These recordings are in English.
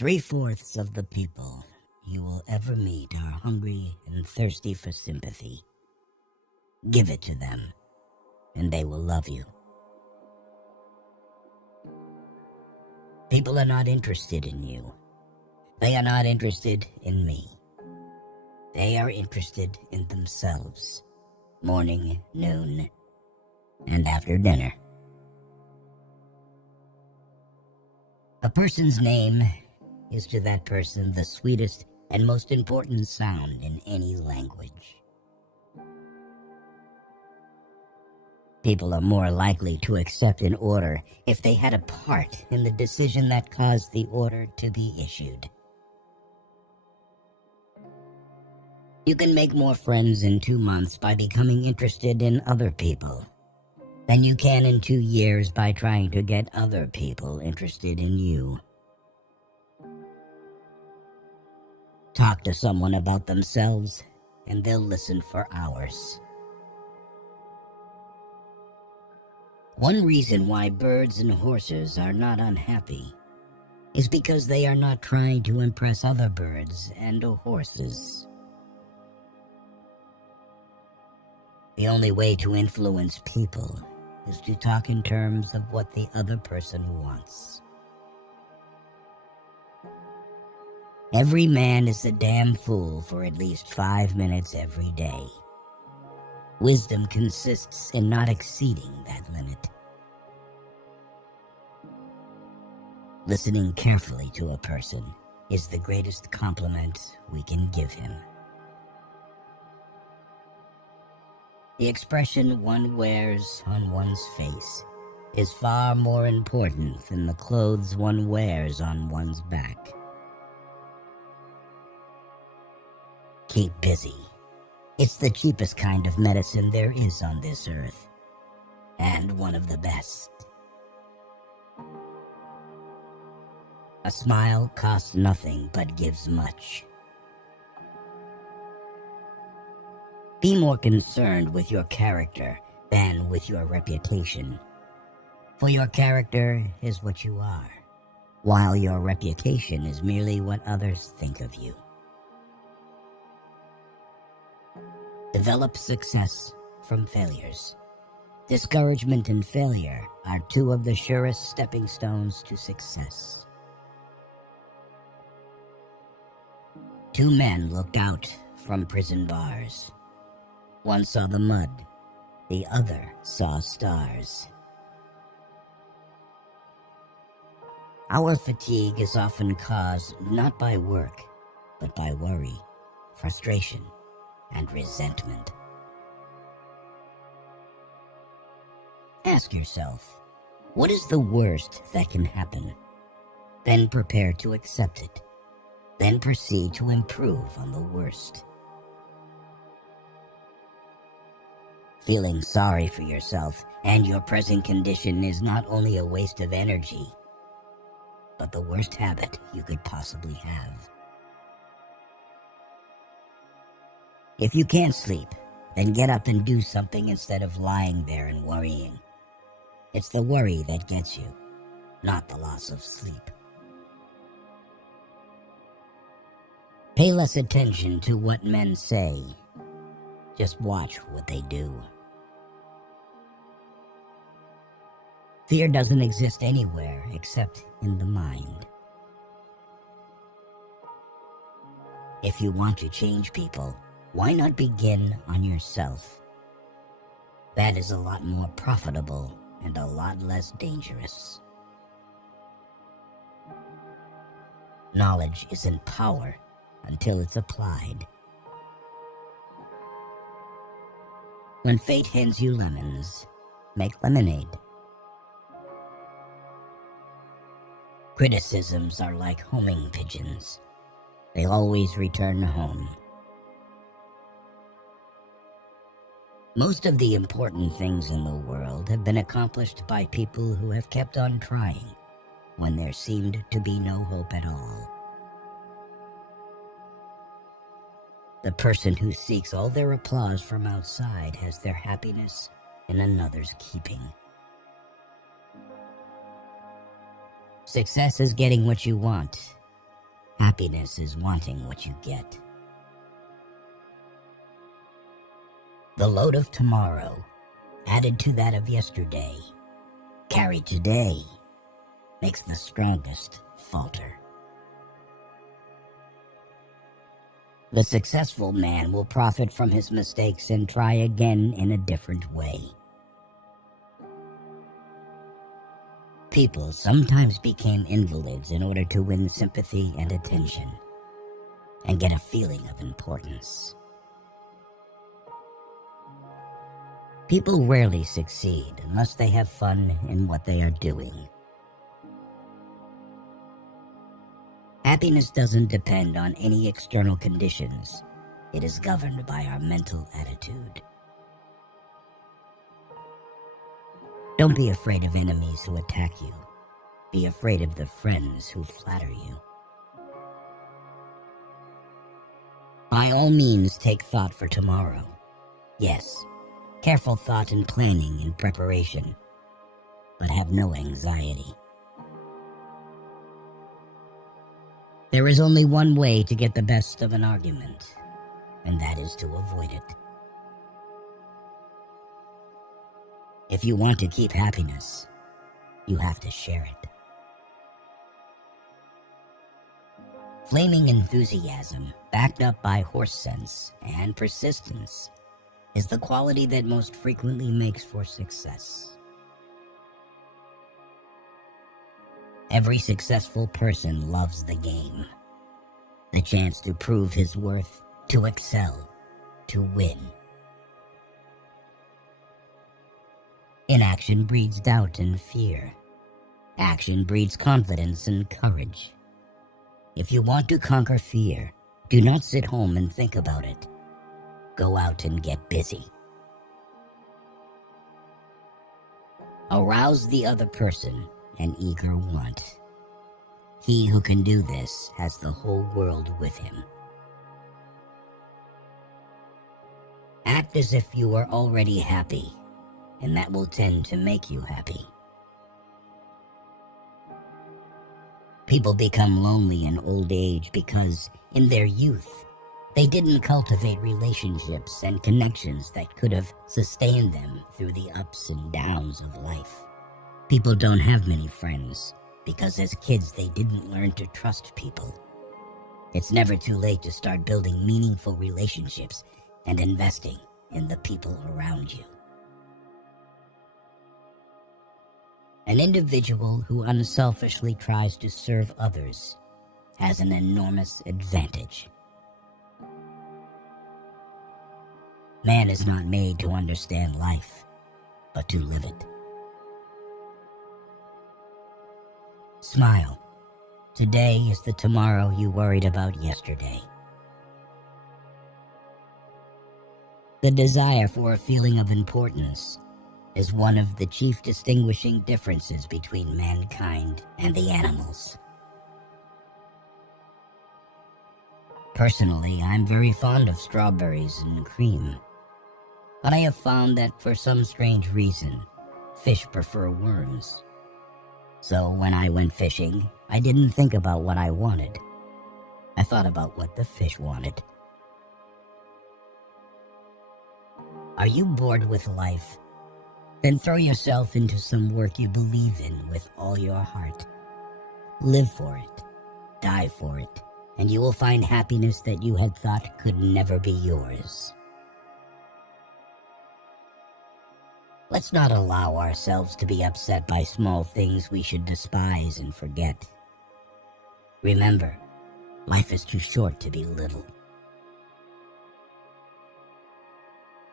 3/4 of the people you will ever meet are hungry and thirsty for sympathy. Give it to them, and they will love you. People are not interested in you. They are not interested in me. They are interested in themselves, morning, noon, and after dinner. A person's name is to that person the sweetest and most important sound in any language. People are more likely to accept an order if they had a part in the decision that caused the order to be issued. You can make more friends in 2 months by becoming interested in other people than you can in 2 years by trying to get other people interested in you. Talk to someone about themselves, and they'll listen for hours. One reason why birds and horses are not unhappy is because they are not trying to impress other birds and horses. The only way to influence people is to talk in terms of what the other person wants. Every man is a damn fool for at least 5 minutes every day. Wisdom consists in not exceeding that limit. Listening carefully to a person is the greatest compliment we can give him. The expression one wears on one's face is far more important than the clothes one wears on one's back. Keep busy. It's the cheapest kind of medicine there is on this earth, and one of the best. A smile costs nothing but gives much. Be more concerned with your character than with your reputation, for your character is what you are, while your reputation is merely what others think of you. Develop success from failures. Discouragement and failure are 2 of the surest stepping stones to success. 2 men looked out from prison bars. One saw the mud, the other saw stars. Our fatigue is often caused not by work, but by worry, frustration, and resentment. Ask yourself, what is the worst that can happen? Then prepare to accept it. Then proceed to improve on the worst. Feeling sorry for yourself and your present condition is not only a waste of energy, but the worst habit you could possibly have. If you can't sleep, then get up and do something instead of lying there and worrying. It's the worry that gets you, not the loss of sleep. Pay less attention to what men say. Just watch what they do. Fear doesn't exist anywhere except in the mind. If you want to change people, why not begin on yourself? That is a lot more profitable and a lot less dangerous. Knowledge isn't power until it's applied. When fate hands you lemons, make lemonade. Criticisms are like homing pigeons. They always return home. Most of the important things in the world have been accomplished by people who have kept on trying when there seemed to be no hope at all. The person who seeks all their applause from outside has their happiness in another's keeping. Success is getting what you want, Happiness is wanting what you get. The load of tomorrow, added to that of yesterday, carried today, makes the strongest falter. The successful man will profit from his mistakes and try again in a different way. People sometimes became invalids in order to win sympathy and attention, and get a feeling of importance. People rarely succeed unless they have fun in what they are doing. Happiness doesn't depend on any external conditions. It is governed by our mental attitude. Don't be afraid of enemies who attack you. Be afraid of the friends who flatter you. By all means, take thought for tomorrow. Yes, careful thought and planning and preparation, but have no anxiety. There is only one way to get the best of an argument, and that is to avoid it. If you want to keep happiness, you have to share it. Flaming enthusiasm, backed up by horse sense and persistence, is the quality that most frequently makes for success. Every successful person loves the game. The chance to prove his worth, to excel, to win. Inaction breeds doubt and fear. Action breeds confidence and courage. If you want to conquer fear, do not sit home and think about it. Go out and get busy. Arouse the other person an eager want. He who can do this has the whole world with him. Act as if you are already happy, and that will tend to make you happy. People become lonely in old age because, in their youth, they didn't cultivate relationships and connections that could have sustained them through the ups and downs of life. People don't have many friends because as kids they didn't learn to trust people. It's never too late to start building meaningful relationships and investing in the people around you. An individual who unselfishly tries to serve others has an enormous advantage. Man is not made to understand life, but to live it. Smile. Today is the tomorrow you worried about yesterday. The desire for a feeling of importance is one of the chief distinguishing differences between mankind and the animals. Personally, I'm very fond of strawberries and cream, but I have found that for some strange reason, fish prefer worms. So when I went fishing, I didn't think about what I wanted. I thought about what the fish wanted. Are you bored with life? Then throw yourself into some work you believe in with all your heart. Live for it, die for it, and you will find happiness that you had thought could never be yours. Let's not allow ourselves to be upset by small things we should despise and forget. Remember, life is too short to be little.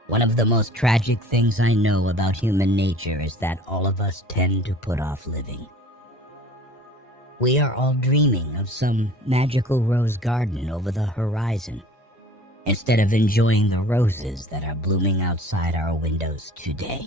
One of the most tragic things I know about human nature is that all of us tend to put off living. We are all dreaming of some magical rose garden over the horizon, instead of enjoying the roses that are blooming outside our windows today.